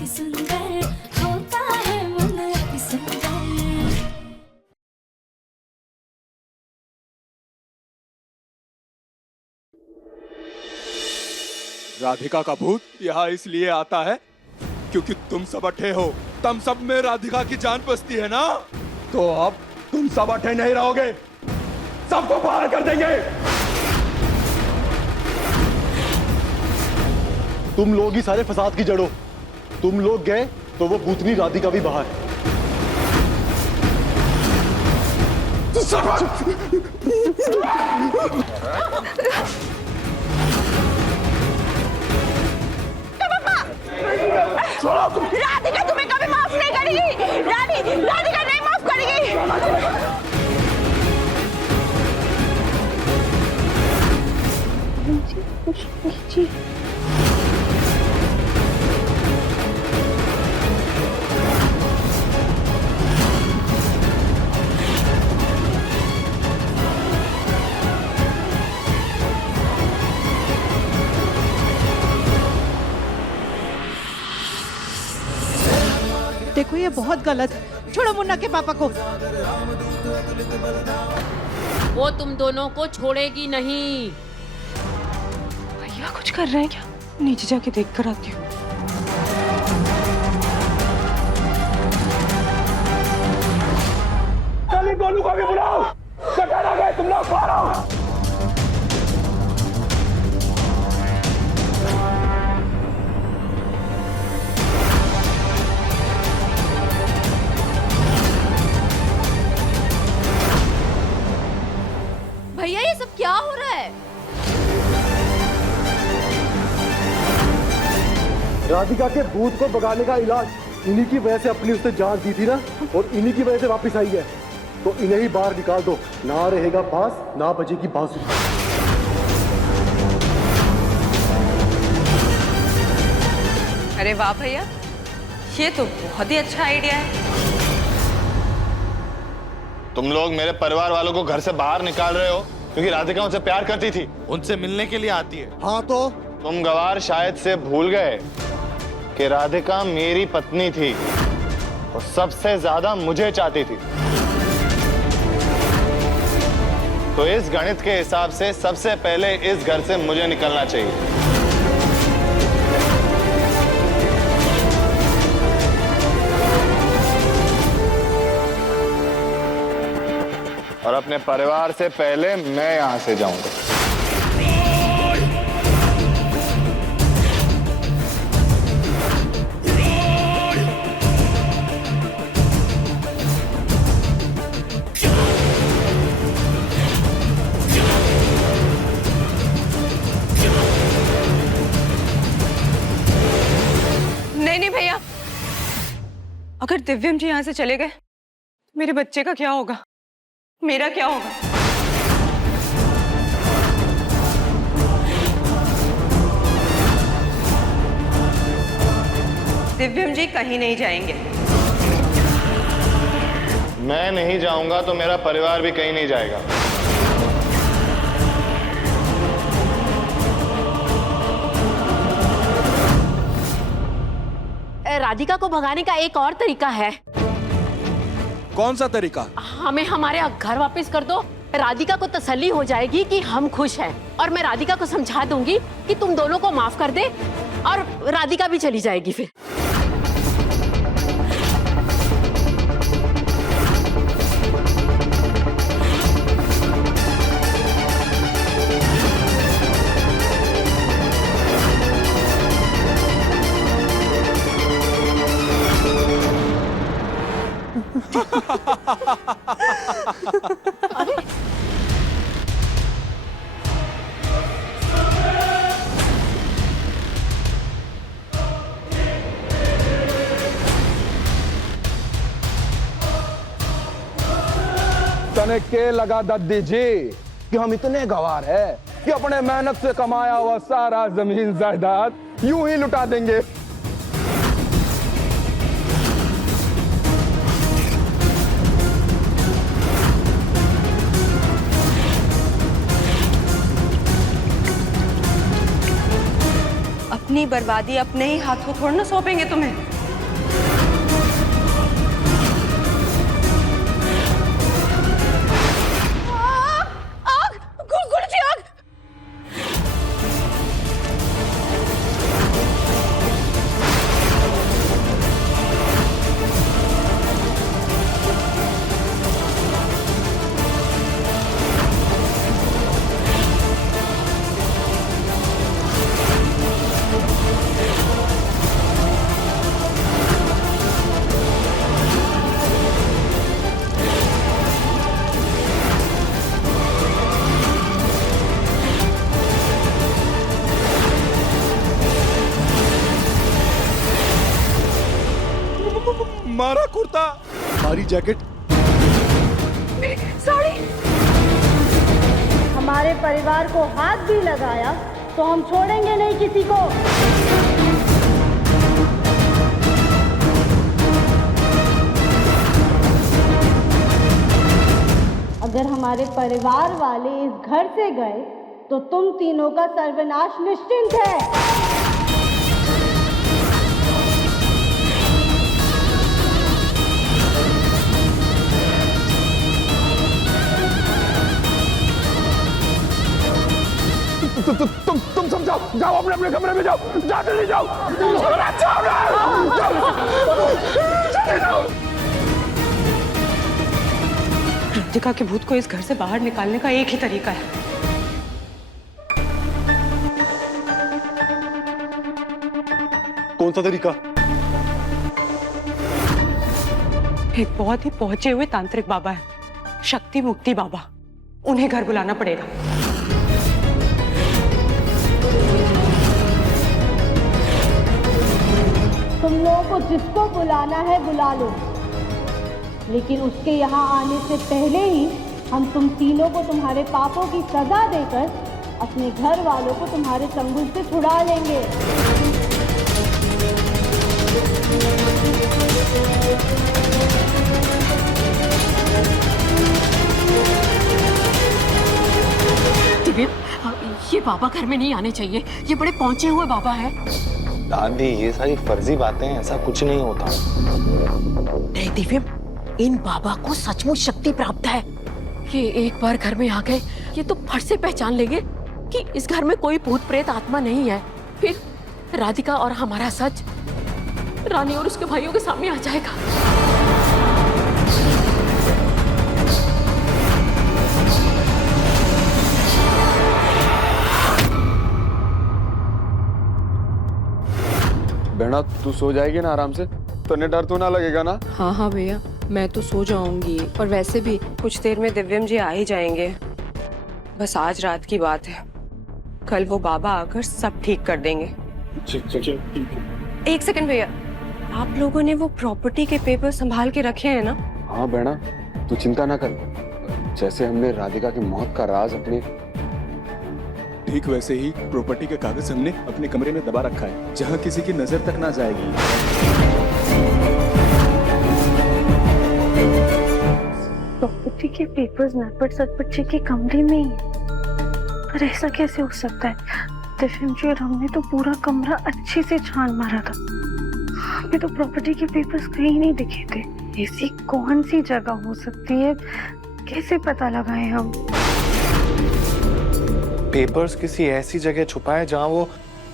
अति सुंदर होता है मन अति सुंदर। राधिका का भूत यहाँ इसलिए आता है क्योंकि तुम सब अठे हो। तुम सब में राधिका की जान बसती है ना, तो अब तुम सब अठे नहीं रहोगे, सबको बाहर कर देंगे। तुम लोग ही सारे फसाद की जड़ो। तुम लोग गए तो वो भूतनी राधिका भी बाहर। राधिका तुम्हें कभी माफ नहीं करेगी। राधिका नहीं माफ करेगी। जी। देखो ये बहुत गलत है। छोड़ो मुन्ना के पापा को। वो तुम दोनों को छोड़ेगी नहीं। भैया कुछ कर रहे हैं क्या? नीचे जाके देख कर आती हूँ। दोनों को भी बुलाओ। कटहल आ गए, तुम लोग बाहर आओ। भैया ये सब क्या हो रहा है? राधिका के भूत को भगाने का इलाज इन्हीं की वजह से अपनी उसने जान दी थी ना, और इन्हीं की वजह से वापस आई है। तो इन्हें ही बाहर निकाल दो, ना रहेगा बांस ना बजेगी बांसुरी। अरे वाह भैया, ये तो बहुत ही अच्छा आइडिया है। तुम लोग मेरे परिवार वालों को घर से बाहर निकाल रहे हो क्योंकि राधिका उनसे प्यार करती थी, उनसे मिलने के लिए आती है। हाँ तो तुम गवार शायद से भूल गए कि राधिका मेरी पत्नी थी और सबसे ज्यादा मुझे चाहती थी। तो इस गणित के हिसाब से सबसे पहले इस घर से मुझे निकलना चाहिए। और अपने परिवार से पहले मैं यहां से जाऊंगा। नहीं भैया, अगर दिव्यम जी यहाँ से चले गए तो मेरे बच्चे का क्या होगा? मेरा क्या होगा? दिव्यम जी कहीं नहीं जाएंगे। मैं नहीं जाऊंगा तो मेरा परिवार भी कहीं नहीं जाएगा। राधिका को भगाने का एक और तरीका है। कौन सा तरीका? हमें हमारे घर वापस कर दो, राधिका को तसल्ली हो जाएगी कि हम खुश हैं, और मैं राधिका को समझा दूंगी कि तुम दोनों को माफ कर दे, और राधिका भी चली जाएगी फिर। तने के लगा दद्दी जी कि हम इतने गवार है कि अपने मेहनत से कमाया हुआ सारा जमीन जायदाद यूं ही लुटा देंगे। अपनी अपनी बर्बादी अपने ही हाथों थोड़ा ना सौंपेंगे तुम्हें। आग! गुरुजी आग! मारा कुर्ता, मारी जैकेट, साड़ी। हमारे परिवार को हाथ भी लगाया तो हम छोड़ेंगे नहीं किसी को। अगर हमारे परिवार वाले इस घर से गए तो तुम तीनों का सर्वनाश निश्चिंत है। तुम समझाओ, जाओ अपने अपने कमरे में जाओ, जाते नहीं जाओ, जाओ ना। राधिका के भूत को इस घर से बाहर निकालने का एक ही तरीका है। कौन सा तरीका? एक बहुत ही पहुंचे हुए तांत्रिक बाबा है, शक्ति मुक्ति बाबा, उन्हें घर बुलाना पड़ेगा। तुम लोगों को जिसको बुलाना है बुला लो, लेकिन उसके यहाँ आने से पहले ही हम तुम तीनों को तुम्हारे पापों की सजा देकर अपने घर वालों को तुम्हारे चंगुल से छुड़ा लेंगे। दिव्या, ये बाबा घर में नहीं आने चाहिए, ये बड़े पहुंचे हुए बाबा हैं। दादी ये सारी फर्जी बातें हैं, ऐसा कुछ नहीं होता। नहीं दिव्या, इन बाबा को सचमुच शक्ति प्राप्त है। ये एक बार घर में आ गए, ये तो फट से पहचान लेंगे कि इस घर में कोई भूत प्रेत आत्मा नहीं है। फिर राधिका और हमारा सच रानी और उसके भाइयों के सामने आ जाएगा। बहना तू सो जाएगी ना आराम से, तो डर तो ना लगेगा ना? हाँ हाँ भैया, मैं तो सो जाऊंगी। और वैसे भी कुछ देर में दिव्यम जी आ ही जाएंगे। बस आज रात की बात है, कल वो बाबा आकर सब ठीक कर देंगे। एक सेकंड भैया, आप लोगों ने वो प्रॉपर्टी के पेपर संभाल के रखे हैं ना? हाँ बहना, तू चिंता ना कर। जैसे हमने राधिका की मौत का राज अपने, ठीक वैसे ही प्रॉपर्टी के कागज हमने अपने कमरे में दबा रखा है, जहाँ किसी की नजर तक ना जाएगी। प्रॉपर्टी के पेपर्स नरपत सरपत जी के कमरे में ही है। पर ऐसा कैसे हो सकता है? दिव्यम जी और हमने तो पूरा कमरा अच्छे से छान मारा था, हमें तो प्रॉपर्टी के पेपर्स कहीं नहीं दिखे थे। ऐसी कौन सी जगह हो सकती है, कैसे पता लगाए हम? पेपर्स किसी ऐसी जगह छुपाए जहां वो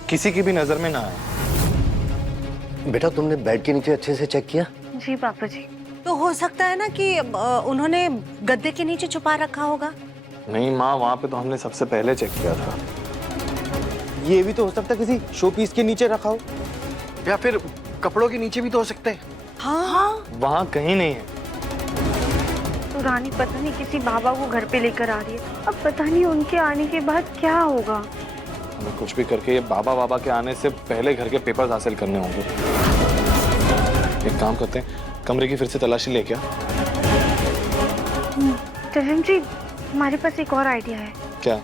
किसी की भी नजर में ना आए। बेटा तुमने बेड के नीचे अच्छे से चेक किया? जी पापा जी। तो हो सकता है ना कि उन्होंने गद्दे के नीचे छुपा रखा होगा। नहीं माँ, वहां पे तो हमने सबसे पहले चेक किया था। ये भी तो हो सकता है किसी शो पीस के नीचे रखा हो, या फिर कपड़ों के नीचे भी तो हो सकता है। हाँ, वहां कहीं नहीं है। तो रानी पता नहीं किसी बाबा को घर पे लेकर आ रही है, अब पता नहीं उनके आने के बाद क्या होगा। हमें कुछ भी करके ये बाबा के आने से पहले घर के पेपर्स हासिल करने होंगे। एक काम करते हैं, कमरे की फिर से तलाशी ले क्या? दिव्यम जी, हमारे पास एक और आइडिया है। क्या?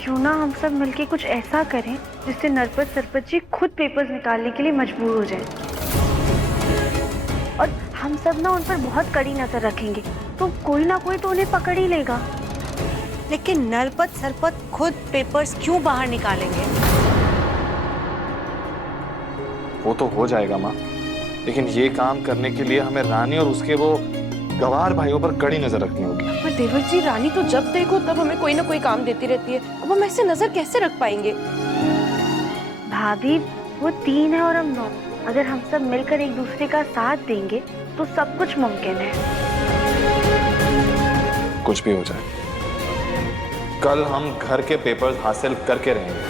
क्यों ना हम सब मिलके कुछ ऐसा करें जिससे नरपत सरपत जी खुद पेपर्स निकालने के लिए मजबूर हो जाए, और हम सब ना उन पर बहुत कड़ी नजर रखेंगे, तो कोई ना कोई तो उन्हें पकड़ ही लेगा। लेकिन नरपत सरपत खुद पेपर्स क्यों बाहर निकालेंगे? वो तो हो जाएगा माँ, लेकिन ये काम करने के लिए हमें रानी और उसके वो गवार भाइयों पर कड़ी नजर रखनी होगी। पर देवर जी, रानी तो जब देखो तब हमें कोई ना कोई काम देती रहती है। अब हम ऐसे नजर कैसे रख पाएंगे? भाभी, वो 3 है और हम 9। अगर हम सब मिलकर एक दूसरे का साथ देंगे तो सब कुछ मुमकिन है। कुछ भी हो जाए, कल हम घर के पेपर्स हासिल करके रहेंगे।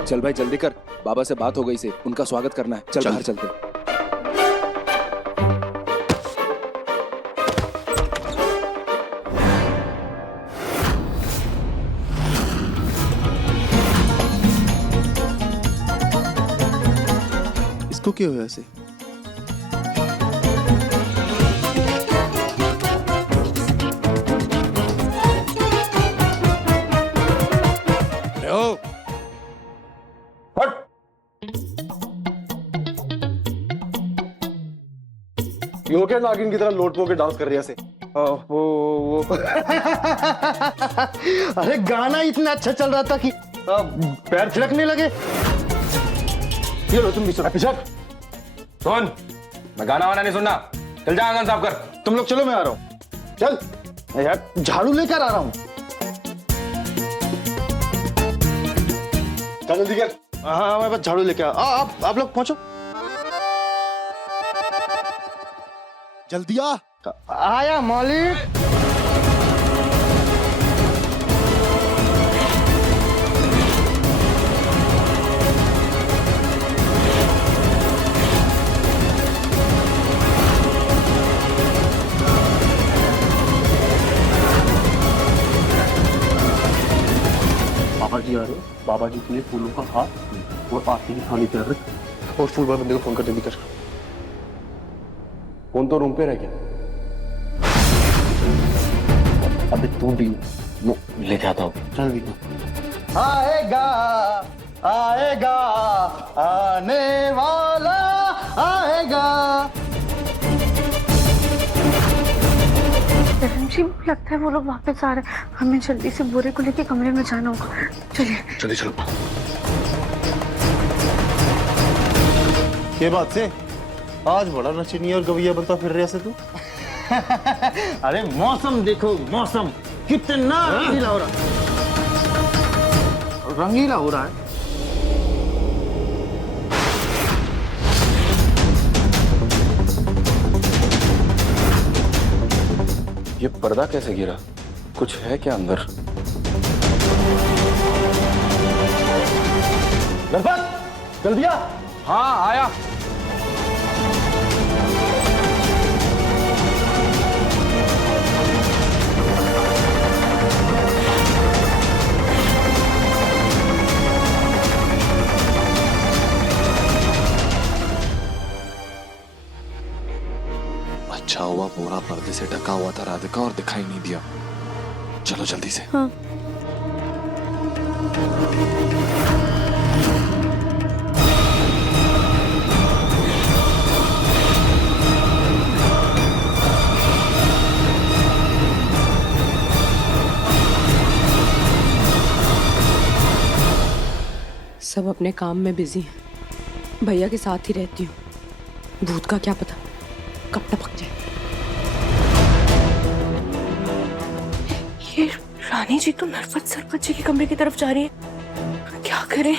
चल भाई जल्दी कर, बाबा से बात हो गई से, उनका स्वागत करना है। चल बाहर चलते। इसको क्या हुआ ऐसे? यो क्या नागिन की तरह लोट पो के डांस कर रही है ऐसे? वो अरे गाना इतना अच्छा चल रहा था कि पैर थिरकने लगे। ये लो तुम भी सुनो। अभिषेक सुन, मैं गाना वाना नहीं सुनना। चल जा, आंगन साफ कर। तुम लोग चलो, मैं आ रहा हूँ। चल यार, झाड़ू लेकर आ रहा हूँ। चल जल्दी कर। हाँ, मैं बस झाड़ू लेके आप लोग पहुंचो। जल्दी आ। आया मालिक। बाबा जी आ रहे, बाबा जी के लिए फूलों का हार और आरती की थाली तैयार रख। और फूल वाले बंदे को फोन कर जल्दी कर। फोन तो रूम पे रह गया। अबे तू भी लेके आता हूँ। चल भी। आएगा आएगा आने वाला आएगा। जी, लगता है वो लोग वापस आ रहे हैं। हमें जल्दी से बोरे को लेके कमरे में जाना होगा। चलिए जल्दी चलो। ये बात से आज बड़ा नचनिया और गवैया बनता फिर रहे से तू। अरे मौसम देखो, मौसम कितना रंगीला हो रहा है। रंगीला हो रहा है। ये पर्दा कैसे गिरा? कुछ है क्या अंदर? नरपत जल्दी आ। हाँ आया। अच्छा हुआ पूरा पर्दे से ढका हुआ था राधिका और दिखाई नहीं दिया। चलो जल्दी से। हाँ। सब अपने काम में बिजी हैं। भैया के साथ ही रहती हूँ। भूत का क्या पता कब टपक जाए। ये रानी जी तो नरपत सरपत जी के कमरे की तरफ जा रही है। क्या करें,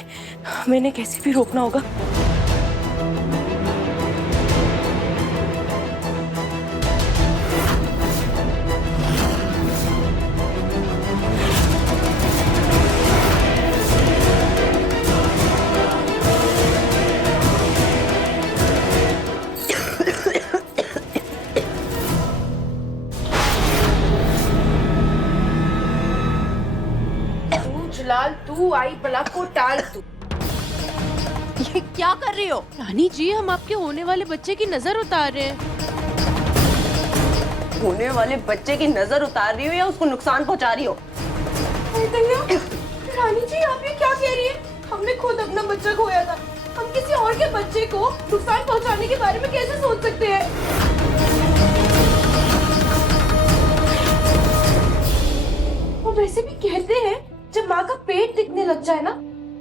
मैंने कैसे भी रोकना होगा। लाल तू आई बला को टाल तू। ये क्या कर रही हो? रानी जी, हम आपके होने वाले बच्चे की नजर उतार रहे हैं। होने वाले बच्चे की नजर उतार रही हो या उसको नुकसान पहुंचा रही हो? रानी जी आप ये क्या कह रही है? हमने खुद अपना बच्चा खोया था, हम किसी और के बच्चे को नुकसान पहुंचाने के बारे में कैसे सोच सकते हैं? और वैसे भी कहते हैं जब माँ का पेट दिखने लग जाए ना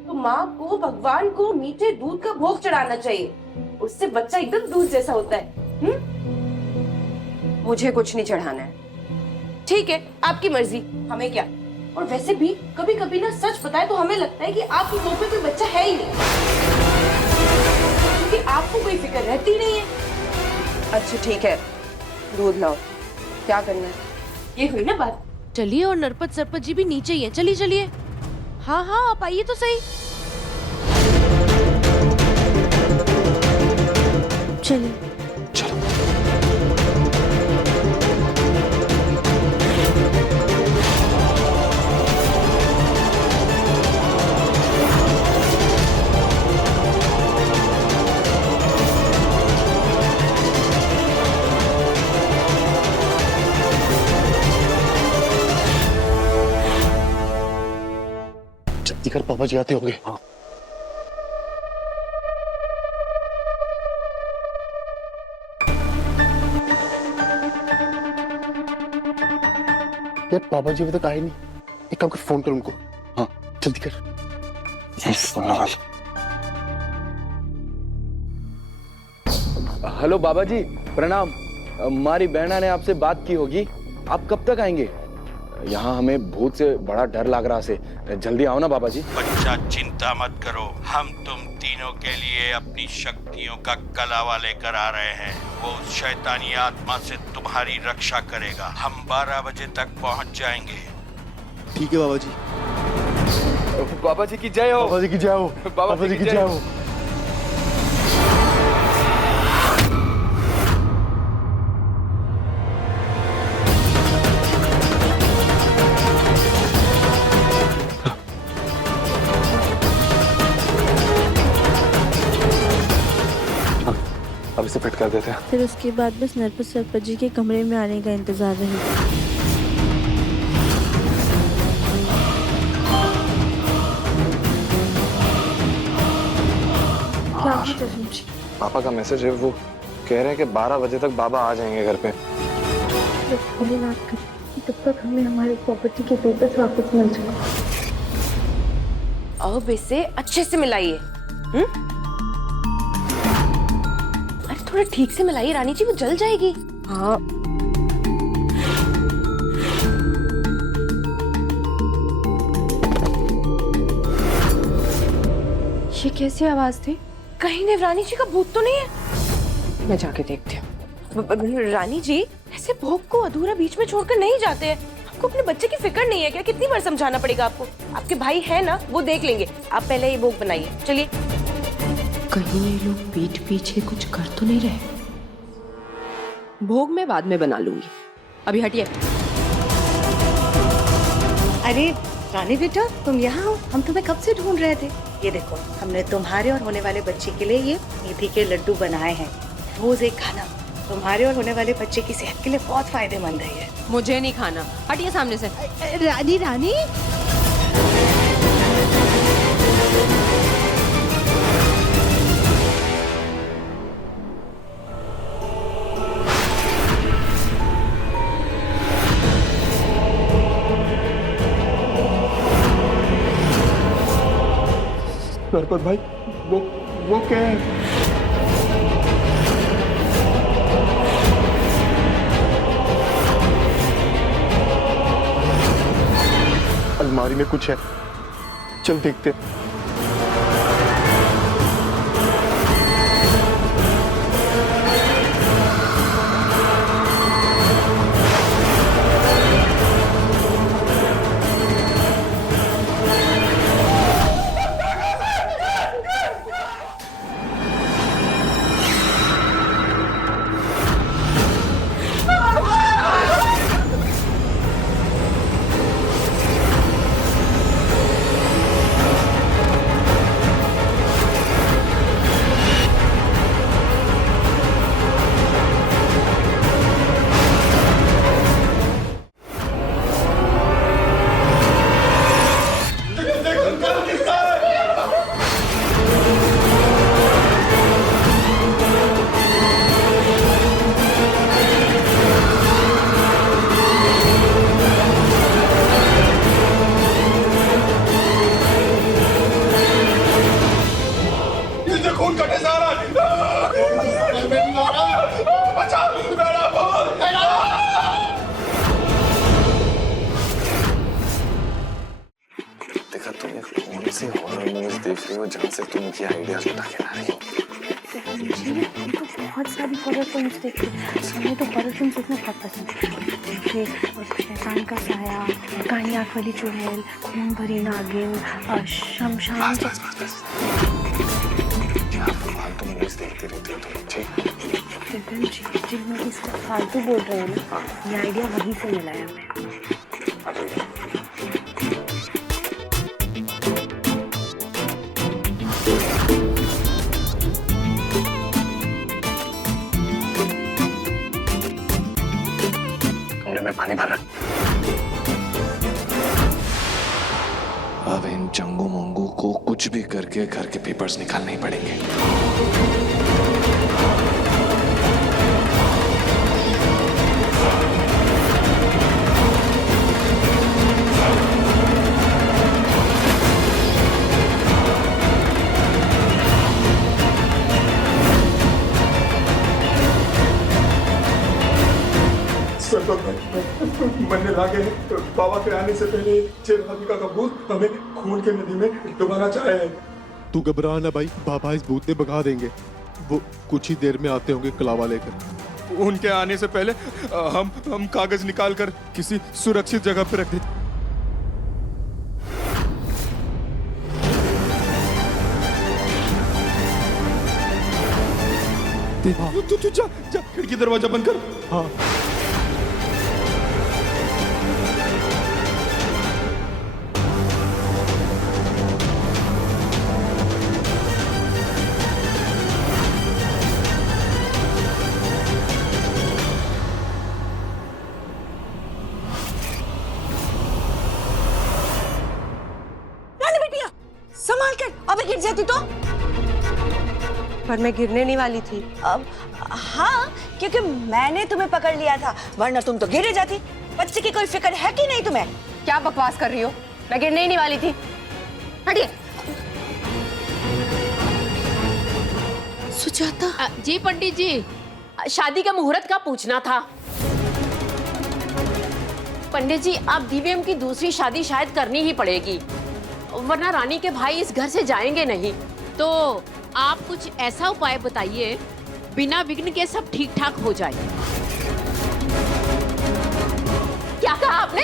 तो माँ को भगवान को मीठे दूध का भोग चढ़ाना चाहिए, उससे बच्चा एकदम दूध जैसा होता है। मुझे कुछ नहीं चढ़ाना है। ठीक है आपकी मर्जी, हमें क्या। और वैसे भी कभी कभी ना सच बताए तो हमें लगता है कि आपकी गोद में कोई बच्चा है ही नहीं, क्योंकि आपको कोई फिक्र रहती नहीं है। अच्छा ठीक है, दूध लाओ। क्या करना है? ये हुई ना बात। चलिए, और नरपत सरपत जी भी नीचे ही है। चलिए चलिए। हाँ हाँ आप आइए तो सही। चलिए। जल्दी कर, पापा जी आते होंगे। हाँ। यार पापा जी अभी तक आए नहीं, एक काम कर, फोन कर उनको। हाँ जल्दी कर। हेलो बाबा जी, प्रणाम। हमारी बहना ने आपसे बात की होगी। आप कब तक आएंगे? यहाँ हमें भूत से बड़ा डर लग रहा से, जल्दी आओ ना बाबा जी। बच्चा चिंता मत करो, हम तुम तीनों के लिए अपनी शक्तियों का कलावा लेकर आ रहे हैं। वो उस शैतानी आत्मा से तुम्हारी रक्षा करेगा। हम 12 बजे तक पहुँच जाएंगे। ठीक है बाबा जी। बाबा जी की जय हो। बाबा जी की जय हो। बाबा जी की जय हो। अब इसे फिट कर देते हैं। फिर उसके बाद बस नरपत सरपत जी के कमरे में आने का इंतजार रहेगा। क्या हुआ जफीम जी? पापा का मैसेज है, वो कह रहे हैं कि 12 बजे तक बाबा आ जाएंगे घर पे। भोलेनाथ कर तब तक हमें हमारी प्रॉपर्टी के पेपर्स वापस मिल जाए। अब इसे अच्छे से मिलाइए। थोड़ा ठीक से मिलाइए रानी जी, वो जल जाएगी। हाँ ये कैसी आवाज थी? कहीं देवरानी जी का भूत तो नहीं है? मैं जाके देखती हूँ। रानी जी ऐसे भोग को अधूरा बीच में छोड़कर नहीं जाते हैं। आपको अपने बच्चे की फिक्र नहीं है क्या? कितनी बार समझाना पड़ेगा आपको? आपके भाई है ना, वो देख लेंगे। आप पहले ये भोग बनाइए। चलिए। कहीं ये लोग पीठ पीछे कुछ कर तो नहीं रहे? भोग मैं बाद में बना लूंगी, अभी हटिए। अरे रानी बेटा, तुम यहाँ हो? हम तुम्हें कब से ढूंढ रहे थे। ये देखो, हमने तुम्हारे और होने वाले बच्चे के लिए ये मेथी के लड्डू बनाए हैं। रोज एक खाना, तुम्हारे और होने वाले बच्चे की सेहत के लिए बहुत फायदेमंद है ये। मुझे नहीं खाना, हटिए सामने से। रानी रानी नरपत भाई, वो क्या है? अलमारी में कुछ है, चल देखते। देख रही हो जहाँ से तुम ये आइडियाज उठा के ला रही हो। मैं तो बहुत सारी हॉरर फिल्म्स देखती हूँ। मुझे तो हॉरर फिल्म देखना बहुत पसंद है। जैसे शैतान का साया, काली आँख वाली चुड़ैल, खून भरी नागिन, शमशान। बस। क्या फालतू मूवीज देखती रहती हो तुम, ठीक? जिन मूवीज का फालतू बोल रहे हैं ना, ये आइडिया वहीं से मिला है हमें। में पानी भर। अब इन चंगू मंगू को कुछ भी करके घर के पेपर्स निकालने ही पड़ेंगे। मरने लागे बाबा के आने से पहले राधिका का भूत हमें खून के नदी में डुबाना चाहे है। तू घबरा ना भाई, बाबा इस भूत ने भगा देंगे। वो कुछ ही देर में आते होंगे कलावा लेकर। उनके आने से पहले हम कागज निकाल कर किसी सुरक्षित जगह पे रख देते। तू जा खिड़की दरवाजा बंद कर। हाँ। संभाल कर, अबे गिर जाती तो। पर मैं गिरने नहीं वाली थी। अब हाँ, क्योंकि मैंने तुम्हें पकड़ लिया था, वरना तुम तो गिर जाती। बच्चे की कोई फिक्र है कि नहीं तुम्हें? क्या बकवास कर रही हो? मैं गिरने ही नहीं वाली थी। हटिए। सुजाता। जी पंडित जी, शादी का मुहूर्त का पूछना था। पंडित जी, आप दिव्यम की दूसरी शादी शायद करनी ही पड़ेगी, वरना रानी के भाई इस घर से जाएंगे नहीं। तो आप कुछ ऐसा उपाय बताइए बिना विघ्न के सब ठीक ठाक हो जाए। क्या कहा आपने?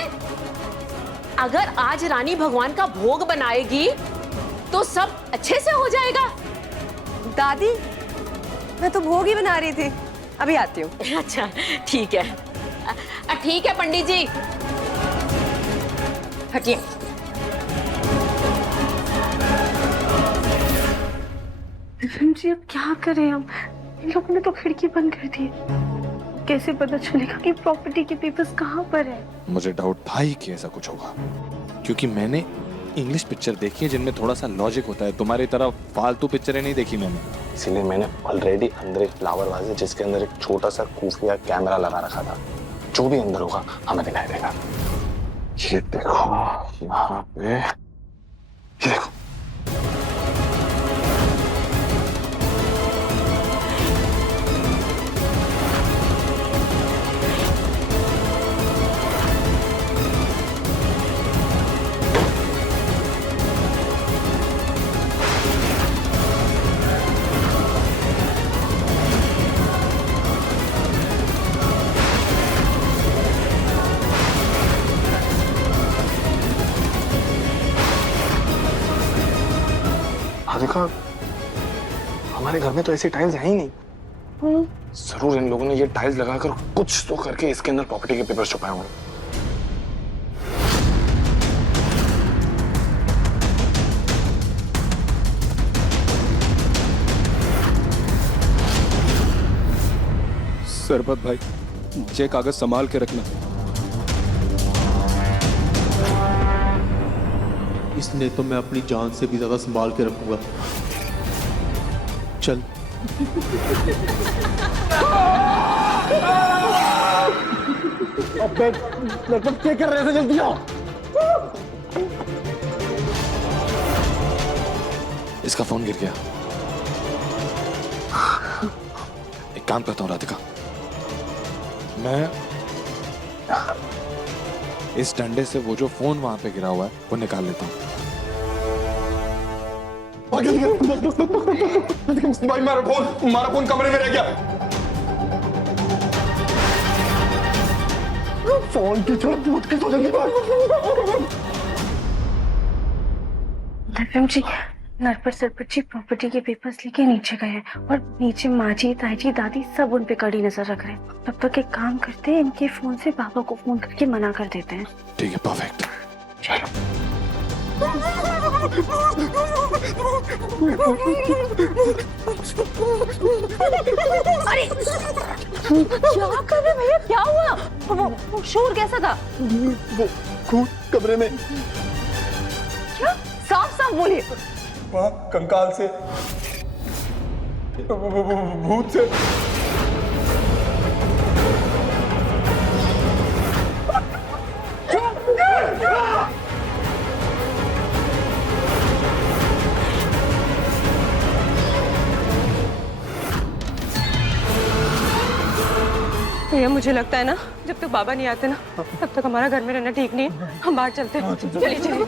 अगर आज रानी भगवान का भोग बनाएगी तो सब अच्छे से हो जाएगा। दादी, मैं तो भोग ही बना रही थी, अभी आती हूँ। अच्छा ठीक है। ठीक है पंडित जी। हटिए। जी अब क्या करें हम? इन लोगों ने तो खिड़की बंद कर दी। कैसे पता चलेगा कि प्रॉपर्टी के पेपर्स कहाँ पर है? मुझे डाउट था ही कि ऐसा कुछ होगा, क्योंकि मैंने इंग्लिश पिक्चर देखी है जिनमें थोड़ा सा लॉजिक होता है। तुम्हारी तरह फालतू पिक्चरें नहीं देखी मैंने, इसीलिए मैंने ऑलरेडी अंदर एक फ्लावर वाज है जिसके अंदर एक छोटा सा खुफिया कैमरा लगा रखा था। जो भी अंदर होगा हमें दिखाई देगा। ये देखो यहाँ पे, ये देखो। देखा, हमारे घर में तो ऐसी टाइल्स है ही नहीं। जरूर इन लोगों ने ये टाइल्स लगाकर कुछ तो करके इसके अंदर प्रॉपर्टी के पेपर छुपाए होंगे। सरबत भाई, ये कागज संभाल के रखना। इसने तो मैं अपनी जान से भी ज्यादा संभाल के रखूंगा। चल। अबे लगभग क्या कर रहे थे, जल्दी आओ। इसका फोन गिर गया। एक काम करता हूँ राधिका, मैं इस डंडे से वो जो फोन वहां पे गिरा हुआ है वो निकाल लेता हूँ। भाई मारा फोन कमरे में रह गया। फोन की छोड़ भूत की तो जल्दी दिव्यम जी नरपत सरपत जी प्रॉपर्टी के पेपर्स लेके नीचे गए हैं और नीचे माँ जी ताई जी दादी सब उन पे कड़ी नजर रख रहे हैं। तब तक एक काम करते हैं, इनके फोन से पापा को फोन करके मना कर देते हैं। ठीक है, परफेक्ट। अरे क्या कर रहे भैया, क्या हुआ? वो शोर कैसा था? वो खून कमरे में। क्या? साफ साफ बोलिए। वहाँ कंकाल से, भूत से। भैया मुझे लगता है ना जब तक बाबा नहीं आते ना तब तक हमारा घर में रहना ठीक नहीं है। हम बाहर चलते हैं। चलिए चलिए।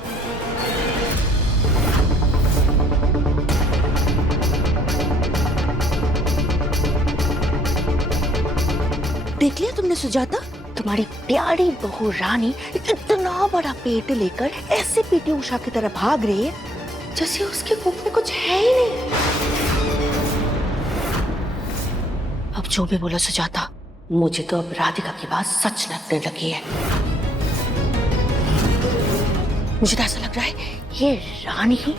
देख लिया तुमने सुजाता, तुम्हारी प्यारी बहू रानी इतना बड़ा पेट लेकर ऐसे पीटी उषा की तरह भाग रही है जैसे उसके मुंह में कुछ है ही नहीं। अब जो भी बोला सुजाता, मुझे तो अब राधिका की बात सच लगने लगी है। मुझे तो ऐसा लग रहा है ये रानी ही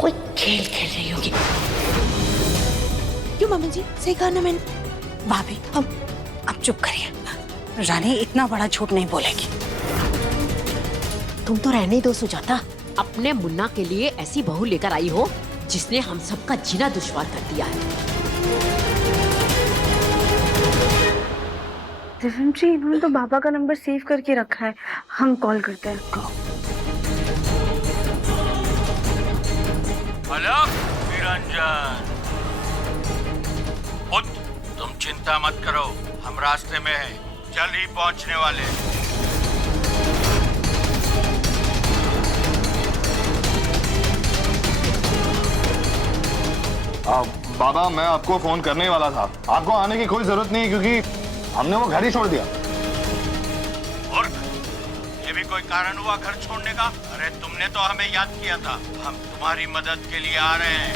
कोई खेल खेल रही होगी। क्यों मम्मी जी, सही कहा ना मैंने? भाभी अब चुप करिए, रानी इतना बड़ा झूठ नहीं बोलेगी। तुम तो रहने दो सुजाता, अपने मुन्ना के लिए ऐसी बहू लेकर आई हो जिसने हम सबका जीना दुश्वार कर दिया है। दिव्यम जी इन्होंने तो बाबा का नंबर सेव करके रखा है, हम कॉल करते हैं। हेलो निरंजन, तुम चिंता मत करो, हम रास्ते में हैं, जल्द ही पहुंचने वाले हैं। बाबा मैं आपको फोन करने वाला था, आपको आने की कोई जरूरत नहीं क्योंकि हमने वो घर ही छोड़ दिया। और ये भी कोई कारण हुआ घर छोड़ने का? अरे तुमने तो हमें याद किया था, हम तुम्हारी मदद के लिए आ रहे हैं।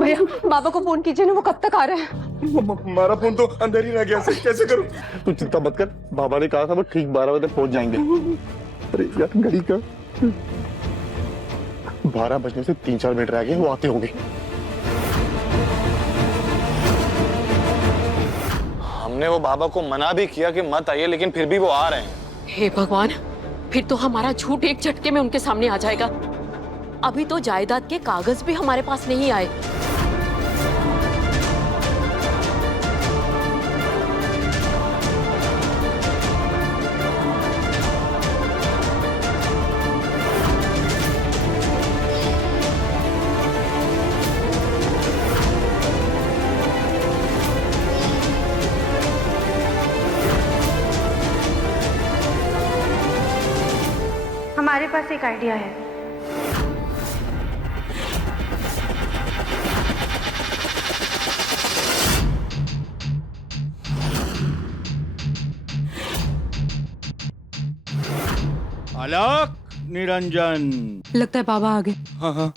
भैया बाबा को फोन कीजिए ना, वो कब तक आ रहे हैं? हमारा फोन तो अंदर ही रह गया, कैसे करूं? तू चिंता मत कर, बाबा ने कहा था वो ठीक 12 बजे पहुंच जाएंगे। अरे यार घड़ी का 12 बजने से 3-4 मिनट रह गए, वो आते होंगे। हमने वो बाबा को मना भी किया कि मत आइए, लेकिन फिर भी वो आ रहे हैं। हे भगवान, फिर तो हमारा झूठ एक झटके में उनके सामने आ जाएगा। अभी तो जायदाद के कागज भी हमारे पास नहीं आए। हमारे पास एक आइडिया है। आलोक निरंजन, लगता है बाबा आ गए। हाँ हाँ।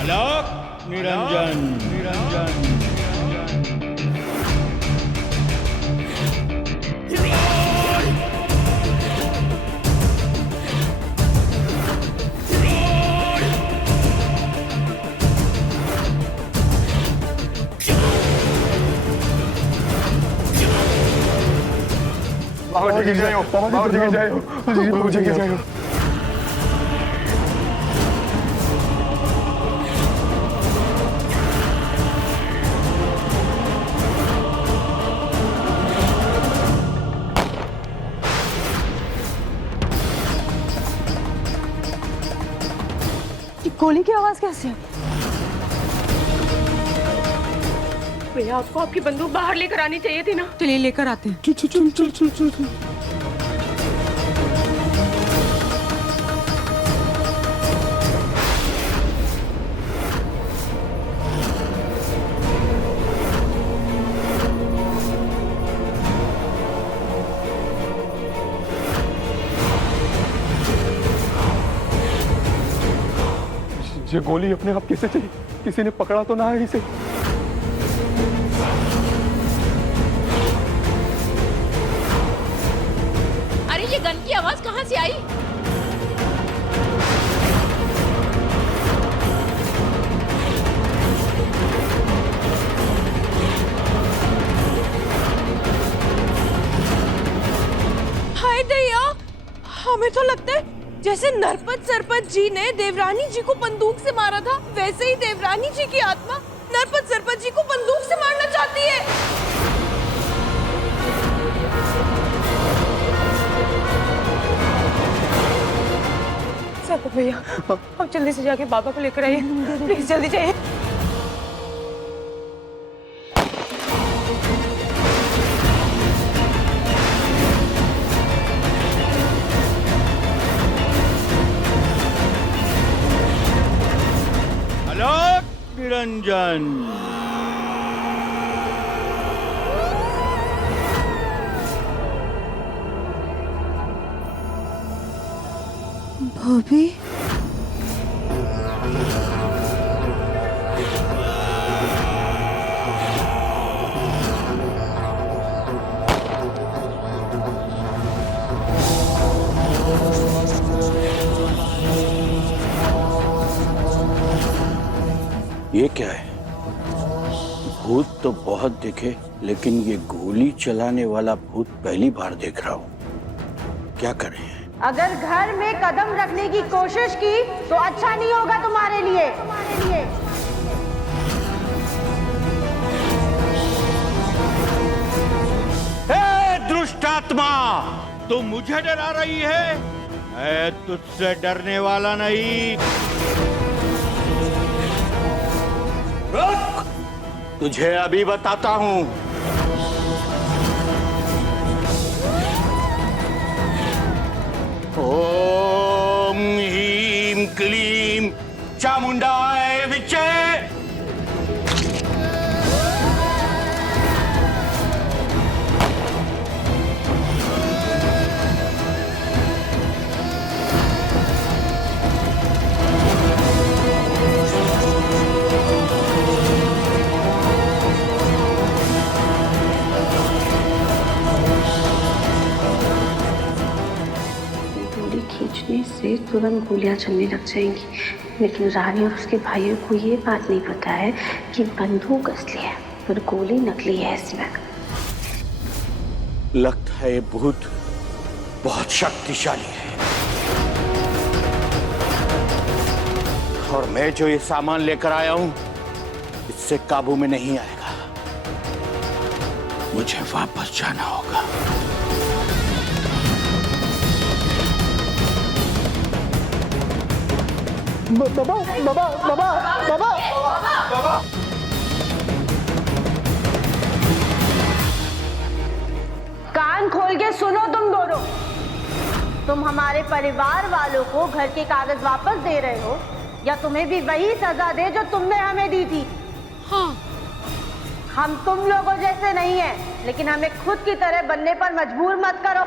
आलोक निरंजन, निरंजन। बाबा जी जय हो, बाबा जी जय हो, बाबा जी जय हो। गोली की आवाज कैसे है? भैया आपको आपकी बंदूक बाहर लेकर आनी चाहिए थी ना। चलिए लेकर आते हैं। चल चल चल चल चल चल। ये गोली अपने आप कैसे चली? किसी ने पकड़ा तो ना है इसे? अरे ये गन की आवाज कहाँ से आई? हाय दैया, हमें तो लगता है जैसे नरपत सरपत जी ने देवरानी जी को बंदूक से मारा था, वैसे ही देवरानी जी की आत्मा नरपत सरपत जी को बंदूक से मारना चाहती है। सरपत भैया आप जल्दी से जाके बाबा को लेकर आइए, प्लीज जल्दी जाइए। आलोक निरंजन। भाभी ये क्या है? भूत तो बहुत दिखे, लेकिन ये गोली चलाने वाला भूत पहली बार देख रहा हूँ। क्या करें? अगर घर में कदम रखने की कोशिश की तो अच्छा नहीं होगा तुम्हारे लिए। हे दुष्टात्मा, तू मुझे डरा रही है? मैं तुझसे डरने वाला नहीं। रुक, तुझे अभी बताता हूँ। ओम ह्रीं क्लीं चामुंडाय विचे। खींचने से तुरंत गोलियां चलने लग जाएंगी, लेकिन रानी और उसके भाइयों को ये बात नहीं पता है कि बंदूक असली है पर गोली नकली है इसमें। लगता है ये भूत बहुत शक्तिशाली है, और मैं जो ये सामान लेकर आया हूं इससे काबू में नहीं आएगा। मुझे वापस जाना होगा। बाबा बाबा बाबा बाबा कान खोल के सुनो तुम दोनों। तुम हमारे परिवार वालों को घर के कागज वापस दे रहे हो, या तुम्हें भी वही सजा दे जो तुमने हमें दी थी? हाँ। हम तुम लोगों जैसे नहीं हैं, लेकिन हमें खुद की तरह बनने पर मजबूर मत करो।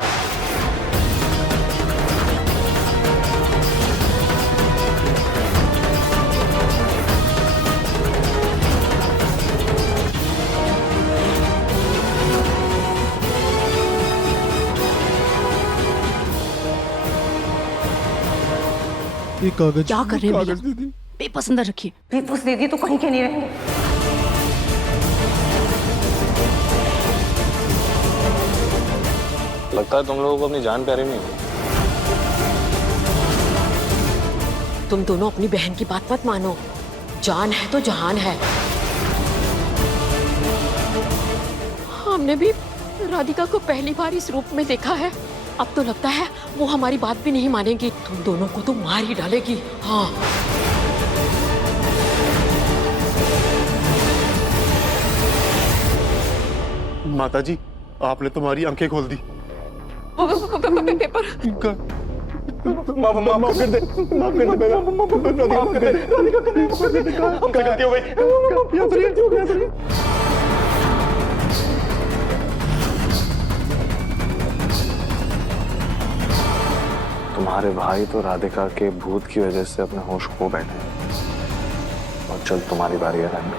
ये कागज क्या कर रहे हैं कागज भैया? दीदी। पेपर्स अंदर रखिए। पेपर्स दे दी तो कहीं के नहीं रहेंगे। लगता है तुम लोगों को अपनी जान प्यारी नहीं है। तुम दोनों अपनी बहन की बात मत मानो, जान है तो जहान है। हमने भी राधिका को पहली बार इस रूप में देखा है। अब तो लगता है वो हमारी बात भी नहीं मानेगी, तुम दोनों को तो मार ही डालेगी। हाँ। माताजी, आपने तुम्हारी आंखें खोल दी। पेपर माफ कर दे, माफ कर दे, माफ कर दे, क्या गलती हो गई? तुम्हारे भाई तो राधिका के भूत की वजह से अपने होश खो बैठे हैं और जल्द तुम्हारी बारी आएगी।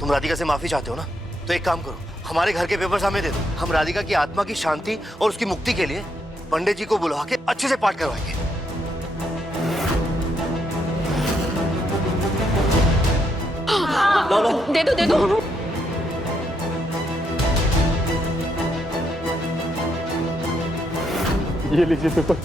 तुम राधिका से माफी चाहते हो ना, तो एक काम करो, हमारे घर के पेपर्स हमें दे दो। हम राधिका की आत्मा की शांति और उसकी मुक्ति के लिए पंडित जी को बुलवा के अच्छे से पाठ करवाएंगे। लो लो, दे दो, दे दो। ये लीजिए पेपर।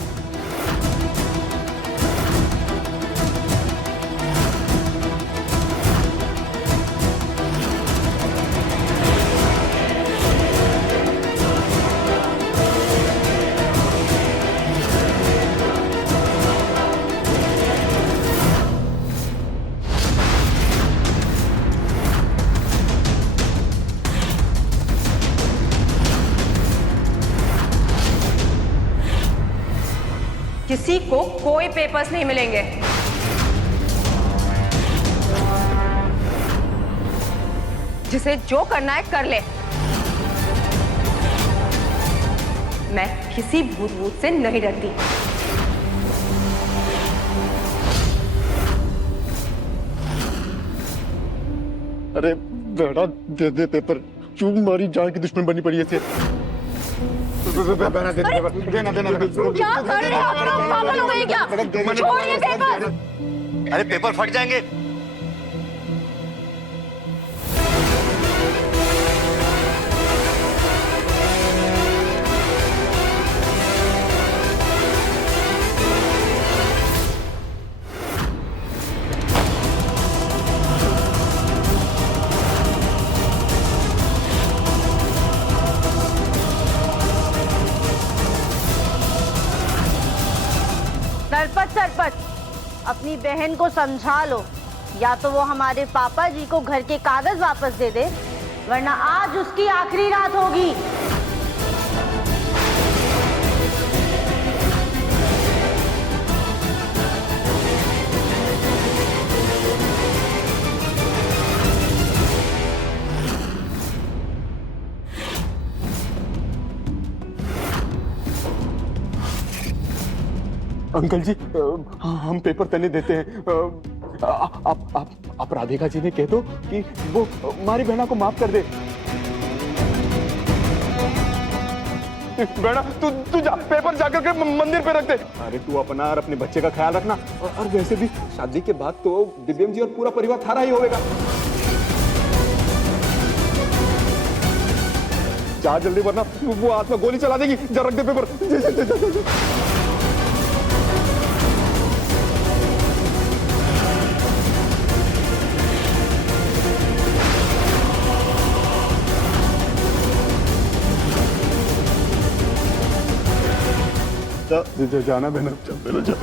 किसी को कोई पेपर्स नहीं मिलेंगे। जिसे जो करना है कर ले। मैं किसी भूत से नहीं डरती। अरे बेटा, दे दे पेपर। क्यों हमारी जान की दुश्मन बनी पड़ी है इसे? क्या कर रहे हो? पागल हो गए क्या? छोड़िए पेपर। अरे पेपर फट जाएंगे। सरपत, अपनी बहन को समझा लो, या तो वो हमारे पापा जी को घर के कागज वापस दे दे, वरना आज उसकी आखिरी रात होगी। अंकल जी, हम पेपर तने देते हैं। आप राधिका जी ने कह दो कि वो हमारी बहना को माफ कर दे। बहना, तू जा, पेपर जाकर के मंदिर पे रख दे। अरे तू अपना और अपने बच्चे का ख्याल रखना। और वैसे भी शादी के बाद तो दिव्यम जी और पूरा परिवार थारा ही होगा। जा जल्दी, वरना वो हाथ में गोली चला देगी। जा रख दे पेपर। जाना बहना, चल जा।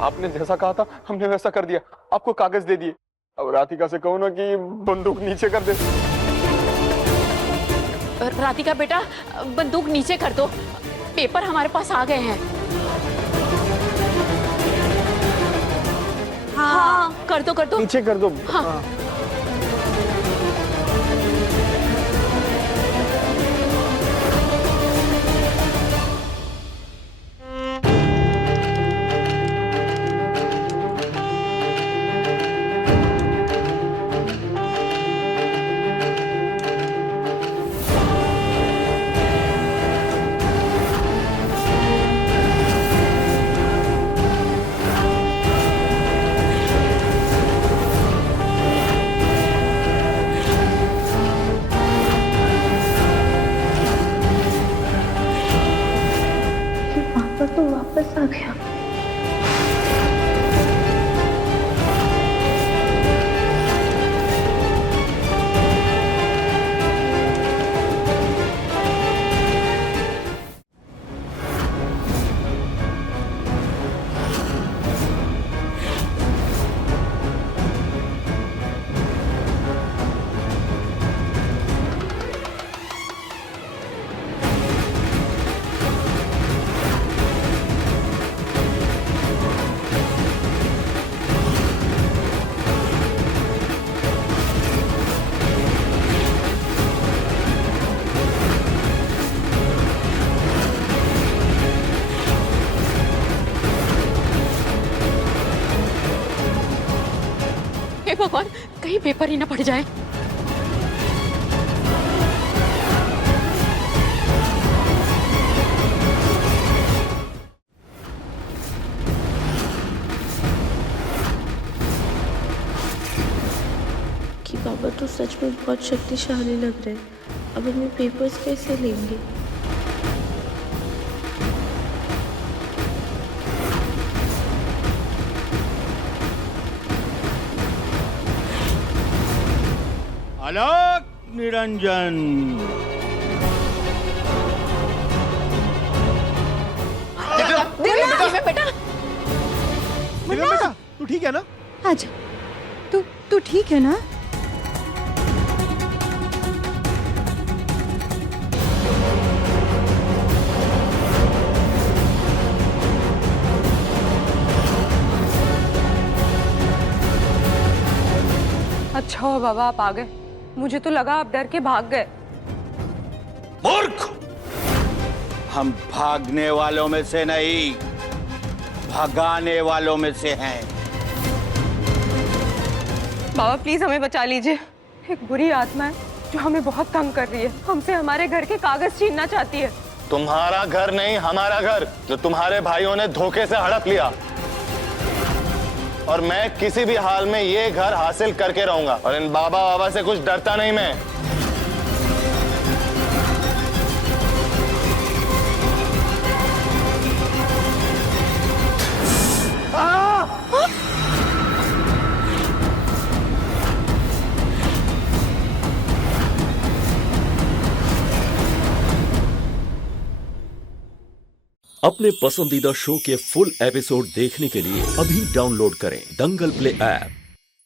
आपने जैसा कहा था हमने वैसा कर दिया। आपको कागज दे दिए। अब राधिका से कहो ना कि बंदूक नीचे कर दे। राधिका बेटा, बंदूक नीचे कर दो। पेपर हमारे पास आ गए हैं। हाँ, कर दो, कर दो। नीचे कर दो। हाँ। भगवान, कहीं पेपर ही ना पड़ जाए। कि बाबा तो सच में बहुत शक्तिशाली लग रहे हैं। अब हमें पेपर्स कैसे लेंगे? अलग निरंजन। बेटा बेटा तू ठीक है ना? आजा, तू ठीक है ना? अच्छा हो बाबा आप आ गए, मुझे तो लगा आप डर के भाग गए। मूर्ख, हम भागने वालों में से नहीं, भगाने वालों में से हैं। बाबा प्लीज हमें बचा लीजिए, एक बुरी आत्मा है जो हमें बहुत तंग कर रही है, हमसे हमारे घर के कागज छीनना चाहती है। तुम्हारा घर नहीं, हमारा घर, जो तुम्हारे भाइयों ने धोखे से हड़प लिया। और मैं किसी भी हाल में ये घर हासिल करके रहूंगा, और इन बाबा से कुछ डरता नहीं मैं। अपने पसंदीदा शो के फुल एपिसोड देखने के लिए अभी डाउनलोड करें दंगल प्ले ऐप।